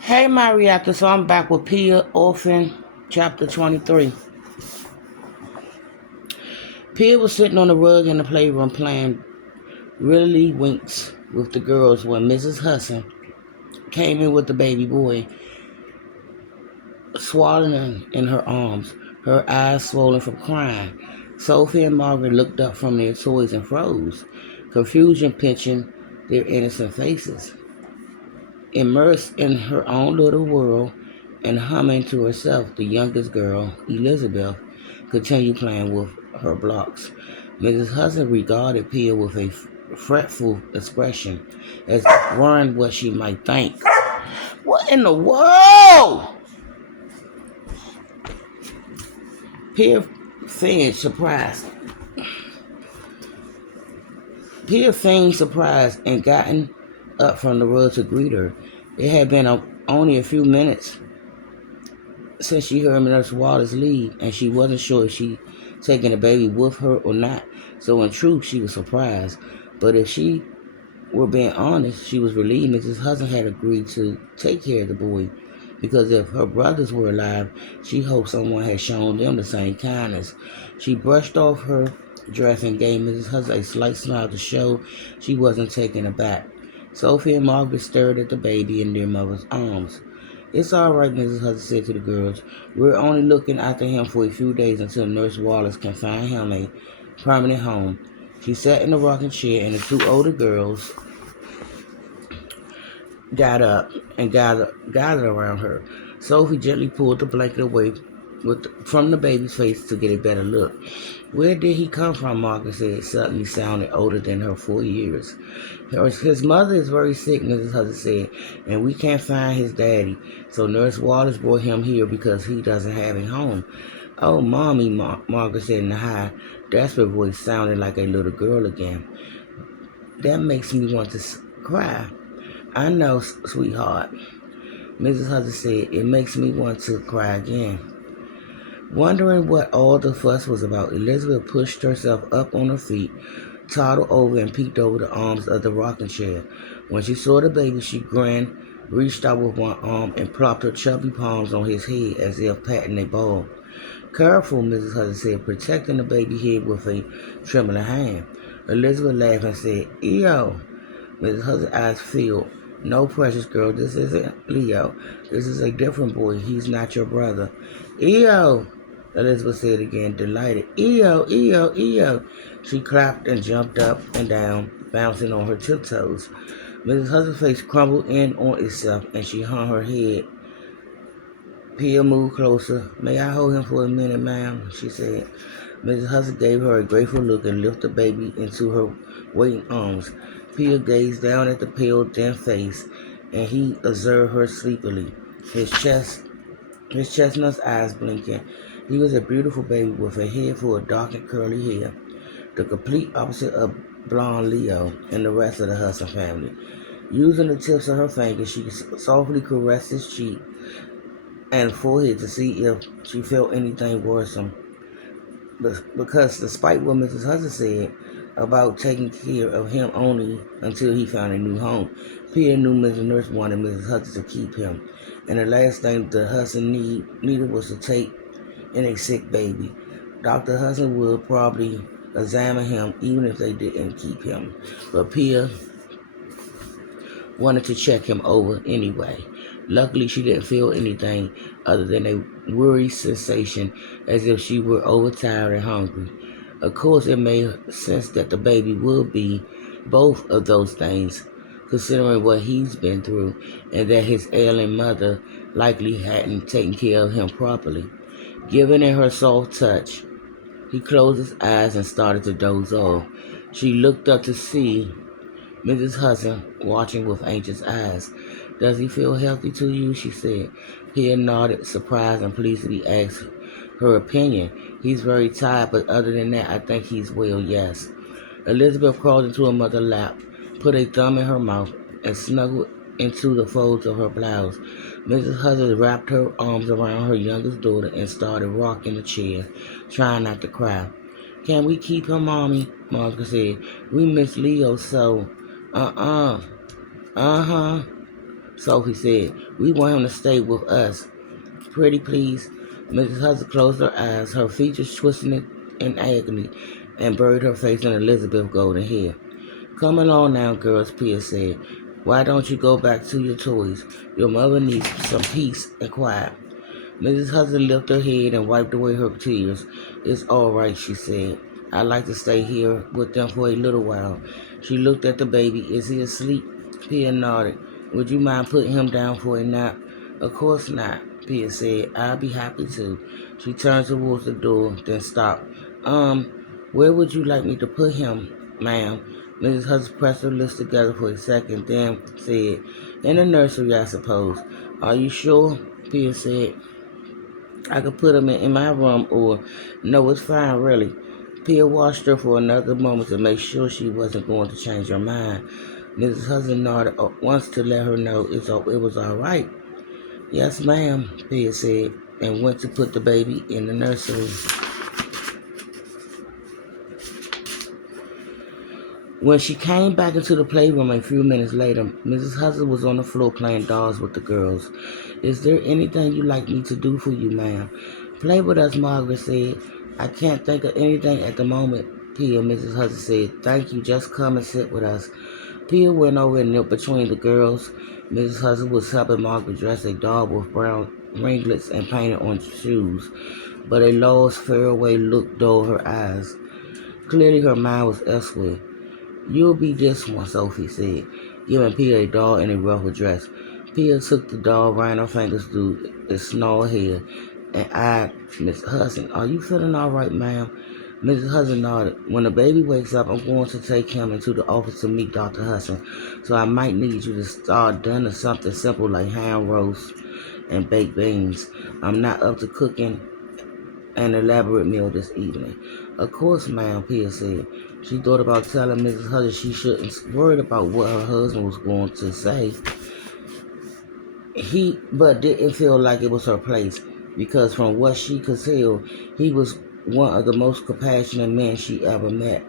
Hey, my reactor. So I'm back with Pia, Orphan Chapter 23. Pia was sitting on the rug in the playroom playing really winks with the girls when Mrs. Hudson came in with the baby boy, swaddling him in her arms, her eyes swollen from crying. Sophie and Margaret looked up from their toys and froze, confusion pinching their innocent faces. Immersed in her own little world and humming to herself, the youngest girl, Elizabeth, continued playing with her blocks. Mrs. Hudson regarded Pia with a fretful expression, as worrying what she might think. What in the world? Pia feigned surprised. Pia feigned surprise and gotten up from the rug to greet her. It had been only a few minutes since she heard Nurse Waters leave, and she wasn't sure if she taking the baby with her or not. So in truth, she was surprised. But if she were being honest, she was relieved Mrs. Hudson had agreed to take care of the boy, because if her brothers were alive, she hoped someone had shown them the same kindness. She brushed off her dress and gave Mrs. Hudson a slight smile to show she wasn't taken aback. Sophie and Margaret stared at the baby in their mother's arms. "It's all right," Mrs. Hudson said to the girls. "We're only looking after him for a few days until Nurse Wallace can find him a permanent home." She sat in the rocking chair, and the two older girls got up and gathered around her. Sophie gently pulled the blanket away from the baby's face to get a better look. "Where did he come from?" Margaret said, suddenly sounding older than her 4 years. "His mother is very sick," Mrs. Hudson said, "and we can't find his daddy. So Nurse Waters brought him here because he doesn't have a home." "Oh, Mommy," Margaret said in a high, desperate voice, sounding like a little girl again. "That makes me want to cry." "I know, sweetheart," Mrs. Hudson said. "It makes me want to cry again." Wondering what all the fuss was about, Elizabeth pushed herself up on her feet, toddled over, and peeked over the arms of the rocking chair. When she saw the baby, she grinned, reached out with one arm, and plopped her chubby palms on his head as if patting a ball. "Careful," Mrs. Hudson said, protecting the baby head with a trembling hand. Elizabeth laughed and said, "Ew." Mrs. Hudson's eyes filled. "No, precious girl, this isn't Leo. This is a different boy. He's not your brother." "Ew," Elizabeth said again, delighted. "Ew, ew, ew." She clapped and jumped up and down, bouncing on her tiptoes. Mrs. Hudson's face crumbled in on itself, and she hung her head. Pia moved closer. "May I hold him for a minute, ma'am?" she said. Mrs. Hudson gave her a grateful look and lifted the baby into her waiting arms. Pia gazed down at the pale, thin face, and he observed her sleepily, his chestnut eyes blinking. He was a beautiful baby with a head full of dark and curly hair, the complete opposite of blonde Leo and the rest of the Hudson family. Using the tips of her fingers, she softly caressed his cheek and forehead to see if she felt anything worrisome. Because despite what Mrs. Hudson said about taking care of him only until he found a new home, Pierre knew Mrs. Nurse wanted Mrs. Hudson to keep him, and the last thing the Hudson needed was to take in a sick baby. Dr. Hudson would probably examine him even if they didn't keep him, but Pierre wanted to check him over anyway. Luckily, she didn't feel anything other than a worried sensation, as if she were overtired and hungry. Of course, it made sense that the baby would be both of those things, considering what he's been through, and that his ailing mother likely hadn't taken care of him properly. Given in her soft touch, he closed his eyes and started to doze off. She looked up to see Mrs. Hudson watching with anxious eyes. "Does he feel healthy to you?" she said. Pierre nodded, surprised and pleased that he asked her opinion. "He's very tired, but other than that, I think he's well, yes." Elizabeth crawled into her mother's lap, put a thumb in her mouth, and snuggled into the folds of her blouse. Mrs. Hudson wrapped her arms around her youngest daughter and started rocking the chair, trying not to cry. "Can we keep him, Mommy?" Margaret said. "We miss Leo so." "Uh-uh." "Uh-huh." Sophie said. We want him to stay with us. Pretty please. Mrs. Hudson closed her eyes, her features twisting in agony, and buried her face in Elizabeth's golden hair. Come along now, girls, Pia said. Why don't you go back to your toys? Your mother needs some peace and quiet. Mrs. Hudson lifted her head and wiped away her tears. It's all right, she said. I'd like to stay here with them for a little while. She looked at the baby. Is he asleep? Pia nodded. Would you mind putting him down for a nap? Of course not, Pia said. I'll be happy to. She turned towards the door, then stopped. Where would you like me to put him, ma'am? Mrs. Hudson pressed her lips together for a second, then said, in the nursery, I suppose. Are you sure? Pia said. I could put him in my room or, no, it's fine, really. Pia watched her for another moment to make sure she wasn't going to change her mind. Mrs. Hudson nodded once to let her know it was all right. Yes, ma'am, Pia said, and went to put the baby in the nursery. When she came back into the playroom a few minutes later, Mrs. Hudson was on the floor playing dolls with the girls. Is there anything you'd like me to do for you, ma'am? Play with us, Margaret said. I can't think of anything at the moment, Pia, Mrs. Hudson said. Thank you, just come and sit with us. Pia went over and knelt between the girls. Mrs. Hudson was helping Margaret dress a doll with brown ringlets and painted on shoes, but a lost, faraway look dulled her eyes. Clearly her mind was elsewhere. You'll be this one, Sophie said, giving Pia a doll in a ruffled dress. Pia took the doll, ran her fingers through its snarled hair, and eyed Miss Hudson. Are you feeling all right, ma'am? Mrs. Hudson nodded. When the baby wakes up, I'm going to take him into the office to meet Dr. Hudson, so I might need you to start doing something simple like ham roast and baked beans. I'm not up to cooking an elaborate meal this evening. Of course, ma'am, Pia said. She thought about telling Mrs. Hudson she shouldn't worry about what her husband was going to say. But didn't feel like it was her place, because from what she could tell, he was one of the most compassionate men she ever met.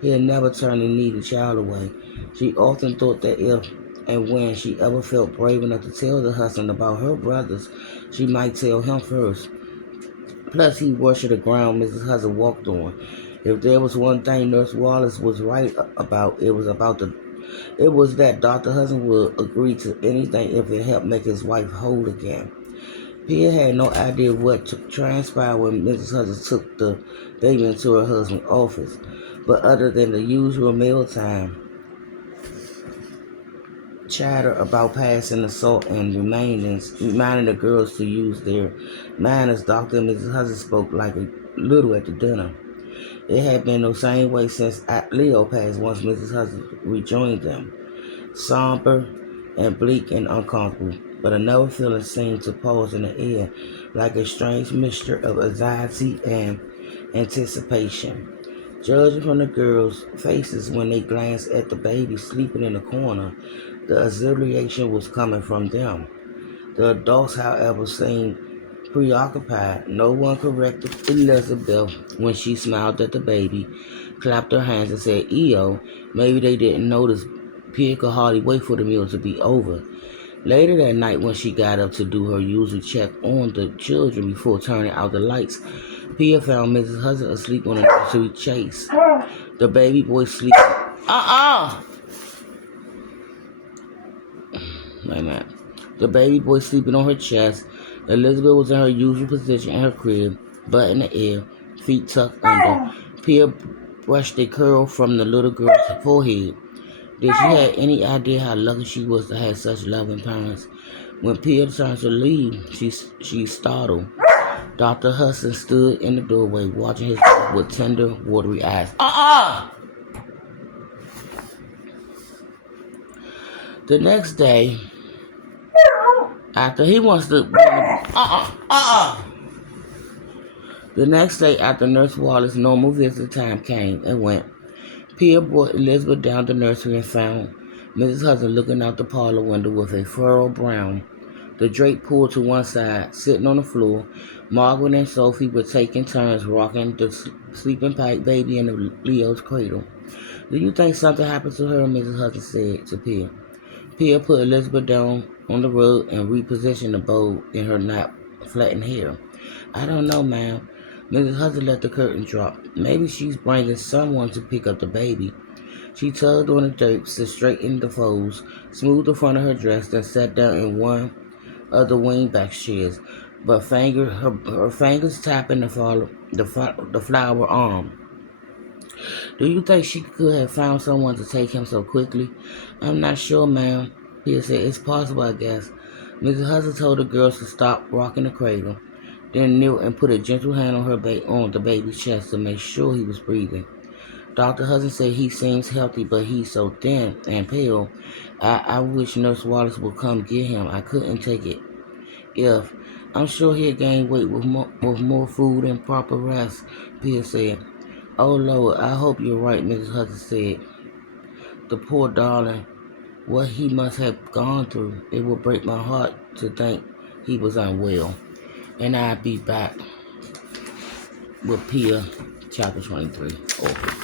He had never turned a needy child away. She often thought that if and when she ever felt brave enough to tell the husband about her brothers, she might tell him first. Plus, he worshipped the ground Mrs. Hudson walked on. If there was one thing Nurse Wallace was right about, it was that Dr. Hudson would agree to anything if it helped make his wife whole again. Pia had no idea what transpired when Mrs. Hudson took the baby into her husband's office, but other than the usual mealtime chatter about passing the salt and reminding the girls to use their manners, Dr. and Mrs. Hudson spoke like a little at the dinner. It had been the same way since Leo passed once Mrs. Hudson rejoined them, somber and bleak and uncomfortable, but another feeling seemed to pause in the air, like a strange mixture of anxiety and anticipation. Judging from the girls' faces when they glanced at the baby sleeping in the corner, the exhilaration was coming from them. The adults, however, seemed preoccupied. No one corrected Elizabeth when she smiled at the baby, clapped her hands, and said, "Ew." Maybe they didn't notice. Pia could hardly wait for the meal to be over. Later that night, when she got up to do her usual check on the children before turning out the lights, Pia found Mrs. Hudson asleep on a nursery chaise. The baby boy sleeping. Wait a minute. The baby boy sleeping on her chest. Elizabeth was in her usual position in her crib, butt in the air, feet tucked under. Pia brushed a curl from the little girl's forehead. Did she have any idea how lucky she was to have such loving parents? When Pia turned to leave, she startled. Dr. Hudson stood in the doorway, watching his wife with tender, watery eyes. The next day, after Nurse Wallace's normal visit time came and went, Pia brought Elizabeth down the nursery and found Mrs. Hudson looking out the parlor window with a furrowed brow, the drape pulled to one side, sitting on the floor. Margaret and Sophie were taking turns rocking the sleeping baby in Leo's cradle. Do you think something happened to her? Mrs. Hudson said to Pia. Pia put Elizabeth down on the rug and repositioned the bowl in her not flattened hair. I don't know, ma'am. Mrs. Hudson let the curtain drop. Maybe she's bringing someone to pick up the baby. She tugged on the drapes to straighten the folds, smoothed the front of her dress, then sat down in one of the wingback chairs, but her fingers tapping the flower arm. Do you think she could have found someone to take him so quickly? I'm not sure, ma'am. Pia said, it's possible, I guess. Mrs. Hudson told the girls to stop rocking the cradle, then knelt and put a gentle hand on the baby's chest to make sure he was breathing. Dr. Hudson said he seems healthy, but he's so thin and pale. I wish Nurse Wallace would come get him. I couldn't take it if. I'm sure he'll gain weight with more food and proper rest, Pia said. Oh, Lord, I hope you're right, Mrs. Hudson said. The poor darling, what he must have gone through. It will break my heart to think he was unwell. And I'll be back with Pia, chapter 23. Over.